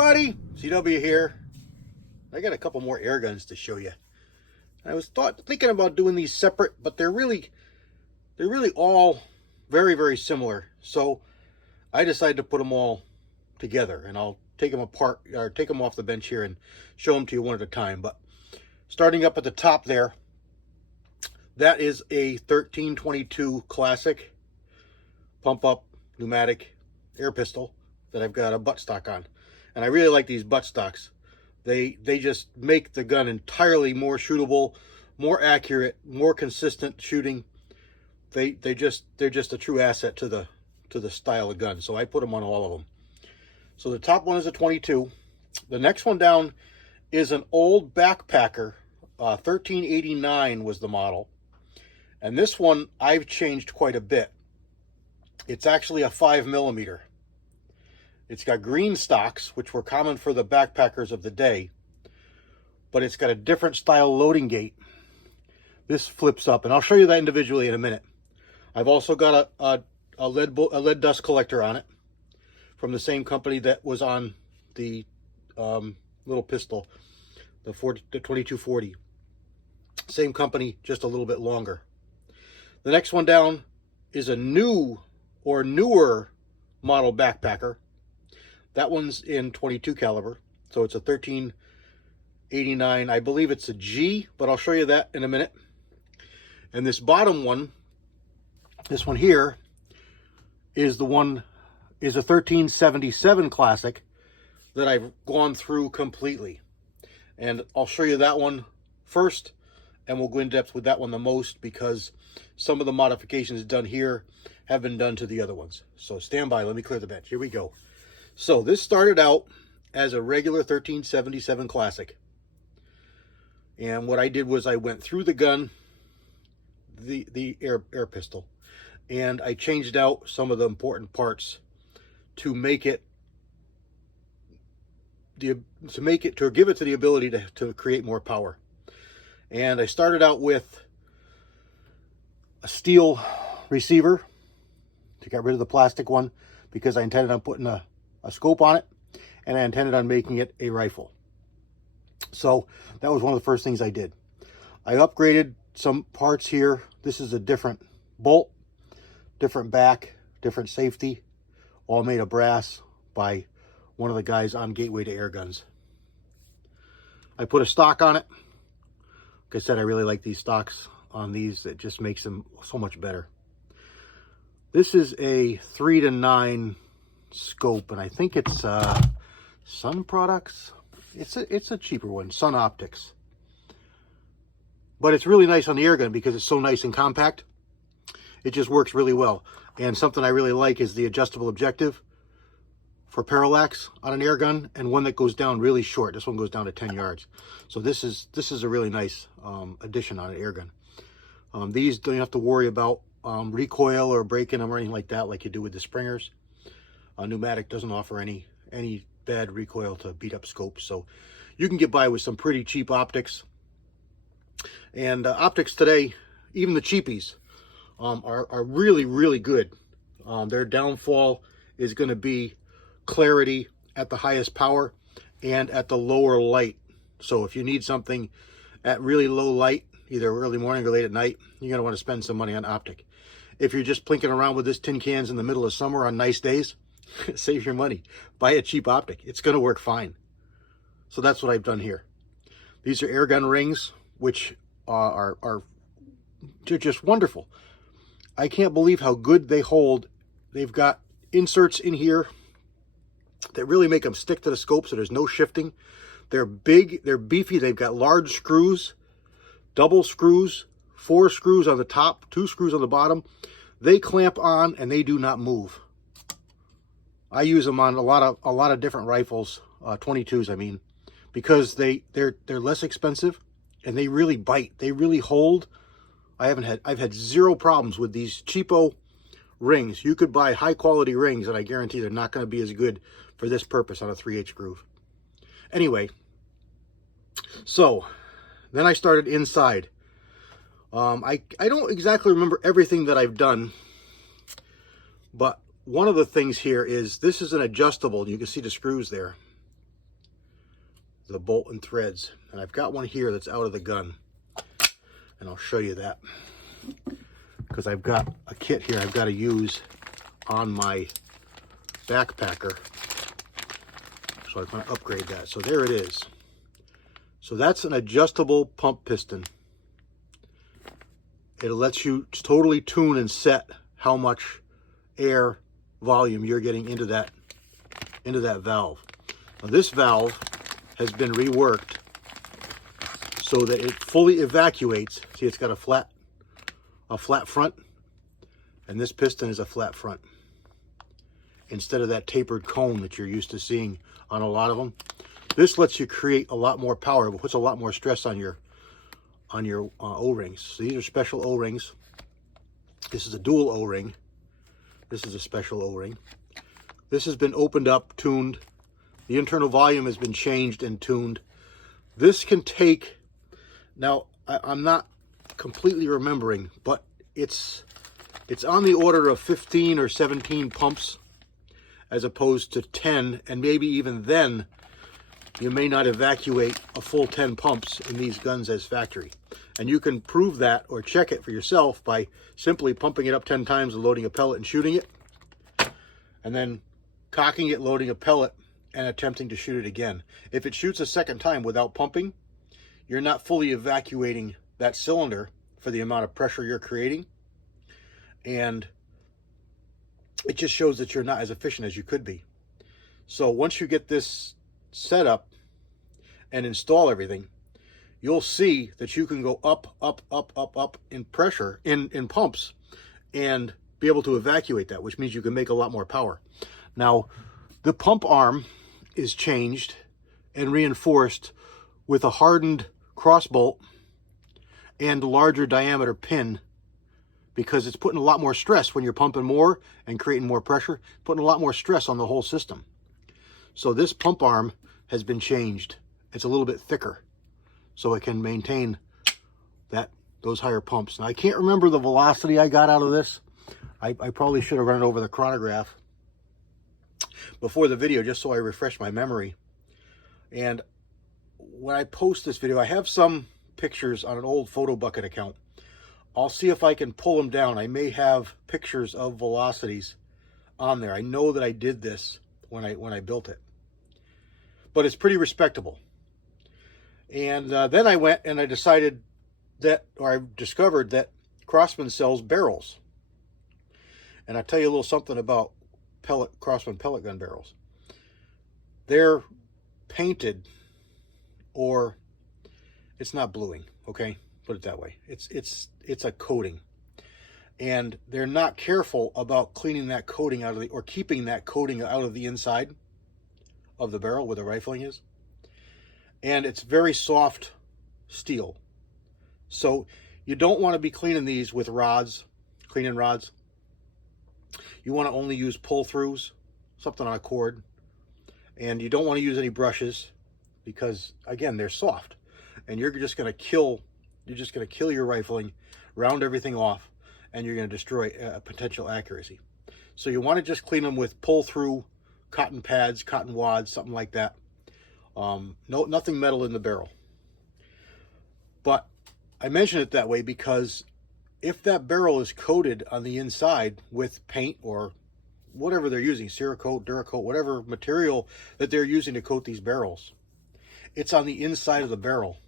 everybody, CW here. I got a couple more air guns to show you. I was thinking about doing these separate, but they're really all very similar. So I decided to put them all together, and I'll take them apart or take them off the bench here and show them to you one at a time. But starting up at the top there, that is a 1322 classic pump up pneumatic air pistol that I've got a buttstock on. And I really like these buttstocks. They just make the gun entirely more shootable, more accurate, more consistent shooting. They're just a true asset to the style of gun. So I put them on all of them. So the top one is a 22. The next one down is an old backpacker. 1389 was the model. And this one I've changed quite a bit. It's actually a 5mm. It's got green stocks, which were common for the backpackers of the day, but it's got a different style loading gate. This flips up, and I'll show you that individually in a minute. I've also got a lead dust collector on it from the same company that was on the little pistol, the 2240. Same company, just a little bit longer. The next one down is a new or newer model backpacker. That one's in 22 caliber, so it's a 1389. I believe it's a G, but I'll show you that in a minute. And this bottom one, this one here, is a 1377 classic that I've gone through completely. And I'll show you that one first, and we'll go in depth with that one the most because some of the modifications done here have been done to the other ones. So stand by, let me clear the bench. Here we go. So this started out as a regular 1377 classic. And what I did was I went through the gun, the air pistol, and I changed out some of the important parts to give it the ability to create more power. And I started out with a steel receiver to get rid of the plastic one because I intended on putting a scope on it, and I intended on making it a rifle. So that was one of the first things I did. I upgraded some parts here. This is a different bolt, different back, different safety, all made of brass by one of the guys on Gateway to Air Guns. I put a stock on it. Like I said, I really like these stocks on these. It just makes them so much better. This is a 3-to-9 scope, and I think it's Sun Products. It's a cheaper one, Sun Optics. But it's really nice on the air gun because it's so nice and compact. It just works really well. And something I really like is the adjustable objective for parallax on an air gun, and one that goes down really short. This one goes down to 10 yards. So this is a really nice addition on an air gun. These don't have to worry about recoil or breaking them or anything like that like you do with the Springers. Pneumatic doesn't offer any bad recoil to beat up scopes, so you can get by with some pretty cheap optics. And optics today, even the cheapies, are really good. Their downfall is going to be clarity at the highest power and at the lower light. So if you need something at really low light, either early morning or late at night, you're going to want to spend some money on optic. If you're just plinking around with this tin cans in the middle of summer on nice days, save your money. Buy a cheap optic. It's going to work fine. So that's what I've done here. These are air gun rings, which are just wonderful. I can't believe how good they hold. They've got inserts in here that really make them stick to the scope so there's no shifting. They're big, they're beefy, they've got large screws, double screws, 4 screws on the top, 2 screws on the bottom. They clamp on and they do not move. I use them on a lot of different rifles, 22s I mean, because they're less expensive and they really bite. They really hold. I've had zero problems with these cheapo rings. You could buy high quality rings and I guarantee they're not going to be as good for this purpose on a 3/8 groove. Anyway, so then I started inside. I don't exactly remember everything that I've done, but one of the things here is this is an adjustable. You can see the screws there. the bolt and threads. And I've got one here that's out of the gun, and I'll show you that, because I've got a kit here I've got to use on my backpacker, so I'm going to upgrade that. So there it is. So that's an adjustable pump piston. It lets you totally tune and set how much air volume you're getting into that valve. Now this valve has been reworked so that it fully evacuates. See, it's got a flat front, and this piston is a flat front instead of that tapered cone that you're used to seeing on a lot of them. This lets you create a lot more power, but puts a lot more stress on your O-rings. So these are special O-rings. This is a dual O-ring. This is a special O-ring. This has been opened up, tuned. The internal volume has been changed and tuned. This can take, now I'm not completely remembering, but it's on the order of 15 or 17 pumps as opposed to 10, and maybe even then you may not evacuate a full 10 pumps in these guns as factory. And you can prove that or check it for yourself by simply pumping it up 10 times and loading a pellet and shooting it, and then cocking it, loading a pellet, and attempting to shoot it again. If it shoots a second time without pumping, you're not fully evacuating that cylinder for the amount of pressure you're creating, and it just shows that you're not as efficient as you could be. So once you get this set up and install everything, you'll see that you can go up, up, up, up, up in pressure, in pumps, and be able to evacuate that, which means you can make a lot more power. Now, the pump arm is changed and reinforced with a hardened cross bolt and larger diameter pin, because it's putting a lot more stress when you're pumping more and creating more pressure, putting a lot more stress on the whole system. So this pump arm has been changed. It's a little bit thicker, so it can maintain those higher pumps. Now, I can't remember the velocity I got out of this. I probably should have run it over the chronograph before the video, just so I refresh my memory. And when I post this video, I have some pictures on an old Photo Bucket account. I'll see if I can pull them down. I may have pictures of velocities on there. I know that I did this when I built it, but it's pretty respectable. And then I went and I decided that, or I discovered that Crosman sells barrels. And I'll tell you a little something about Crosman pellet gun barrels. They're painted, or it's not bluing, okay? Put it that way. It's a coating. And they're not careful about cleaning that coating out of or keeping that coating out of the inside of the barrel where the rifling is. And it's very soft steel. So you don't want to be cleaning these with rods, cleaning rods. You want to only use pull-throughs, something on a cord. And you don't want to use any brushes, because again, they're soft. And you're just going to kill your rifling, round everything off, and you're going to destroy potential accuracy. So you want to just clean them with pull-through cotton pads, cotton wads, something like that. Nothing metal in the barrel. But I mention it that way because if that barrel is coated on the inside with paint or whatever they're using, Cerakote, Duracoat, whatever material that they're using to coat these barrels, it's on the inside of the barrel.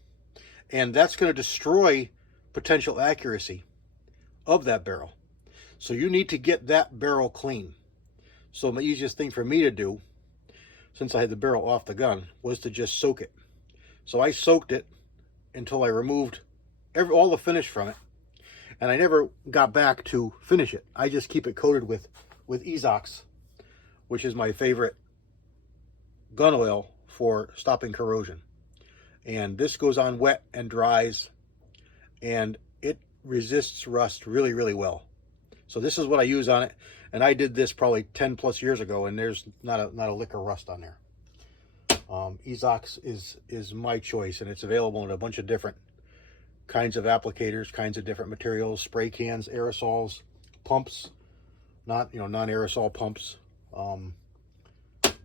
And that's going to destroy potential accuracy of that barrel. So you need to get that barrel clean. So the easiest thing for me to do, since I had the barrel off the gun, was to just soak it. So I soaked it until I removed all the finish from it. And I never got back to finish it. I just keep it coated with Ezox, which is my favorite gun oil for stopping corrosion. And this goes on wet and dries, and it resists rust really, really well. So this is what I use on it. And I did this probably 10 plus years ago, and there's not a lick of rust on there. Ezox is my choice, and it's available in a bunch of different kinds of applicators, kinds of different materials, spray cans, aerosols, pumps, non-aerosol pumps.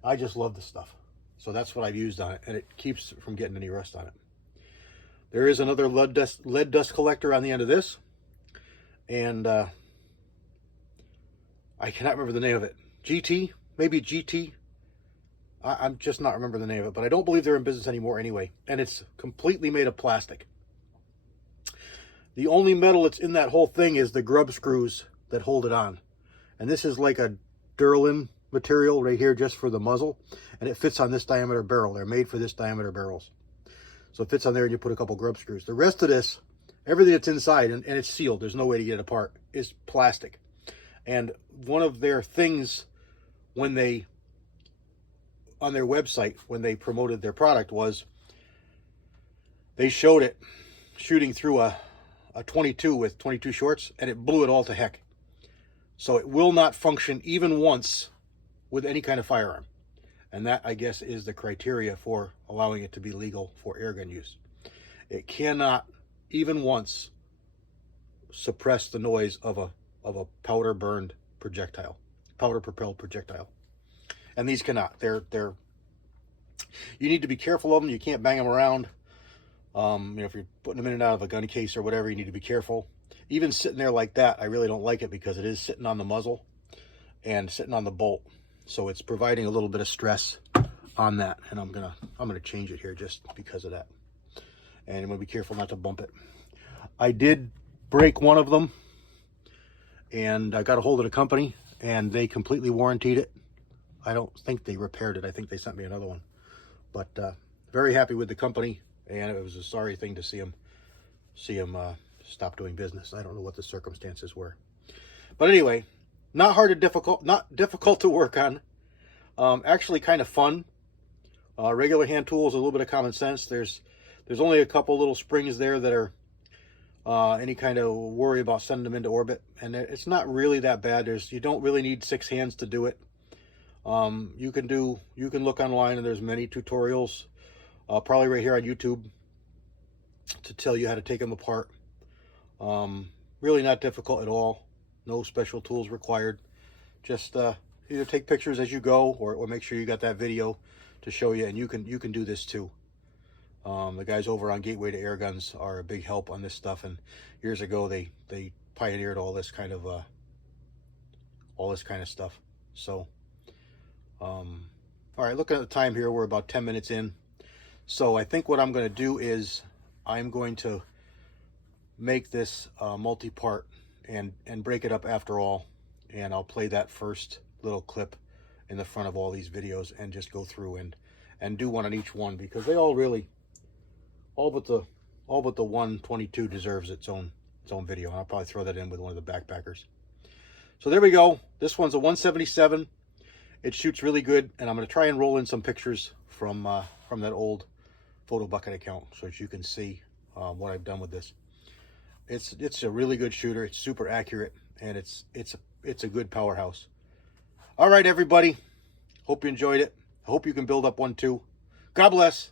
I just love this stuff. So that's what I've used on it, and it keeps from getting any rust on it. There is another lead dust collector on the end of this, and I cannot remember the name of it. GT, maybe GT. I'm just not remember the name of it, but I don't believe they're in business anymore anyway, and it's completely made of plastic. The only metal that's in that whole thing is the grub screws that hold it on, and this is like a Durlin material right here just for the muzzle, and it fits on this diameter barrel. They're made for this diameter barrels, so it fits on there, and you put a couple grub screws. The rest of this, everything that's inside, and it's sealed, there's no way to get it apart, is plastic. And one of their things when they, on their website, when they promoted their product, was they showed it shooting through a 22 with 22 shorts, and it blew it all to heck. So it will not function even once with any kind of firearm. And that, I guess, is the criteria for allowing it to be legal for airgun use. It cannot even once suppress the noise of a powder burned projectile, powder propelled projectile. And these cannot. You need to be careful of them. You can't bang them around. If you're putting them in and out of a gun case or whatever, you need to be careful. Even sitting there like that, I really don't like it because it is sitting on the muzzle and sitting on the bolt. So it's providing a little bit of stress on that. And I'm gonna change it here just because of that. And I'm gonna be careful not to bump it. I did break one of them, and I got a hold of the company, and they completely warrantied it. I don't think they repaired it. I think they sent me another one. But very happy with the company, and it was a sorry thing to see them stop doing business. I don't know what the circumstances were. But anyway, not difficult to work on. Actually kind of fun. Regular hand tools, a little bit of common sense. There's only a couple little springs there that are any kind of worry about sending them into orbit, and it's not really that bad. You don't really need 6 hands to do it. You can look online, and there's many tutorials, probably right here on YouTube, to tell you how to take them apart. Really not difficult at all. No special tools required. Just either take pictures as you go, or make sure you got that video to show you, and you can do this too. The guys over on Gateway to Airguns are a big help on this stuff, and years ago they pioneered all this kind of stuff. So all right, looking at the time here, we're about 10 minutes in. So I think what I'm going to do is I'm going to make this multi-part and break it up after all, and I'll play that first little clip in the front of all these videos and just go through and do one on each one, because they all but the 122 deserves its own video, and I'll probably throw that in with one of the backpackers. So there we go. This one's a 177. It shoots really good, and I'm going to try and roll in some pictures from that old Photo Bucket account so that you can see what I've done with this. It's a really good shooter. It's super accurate, and it's a good powerhouse. All right, everybody. Hope you enjoyed it. I hope you can build up one too. God bless.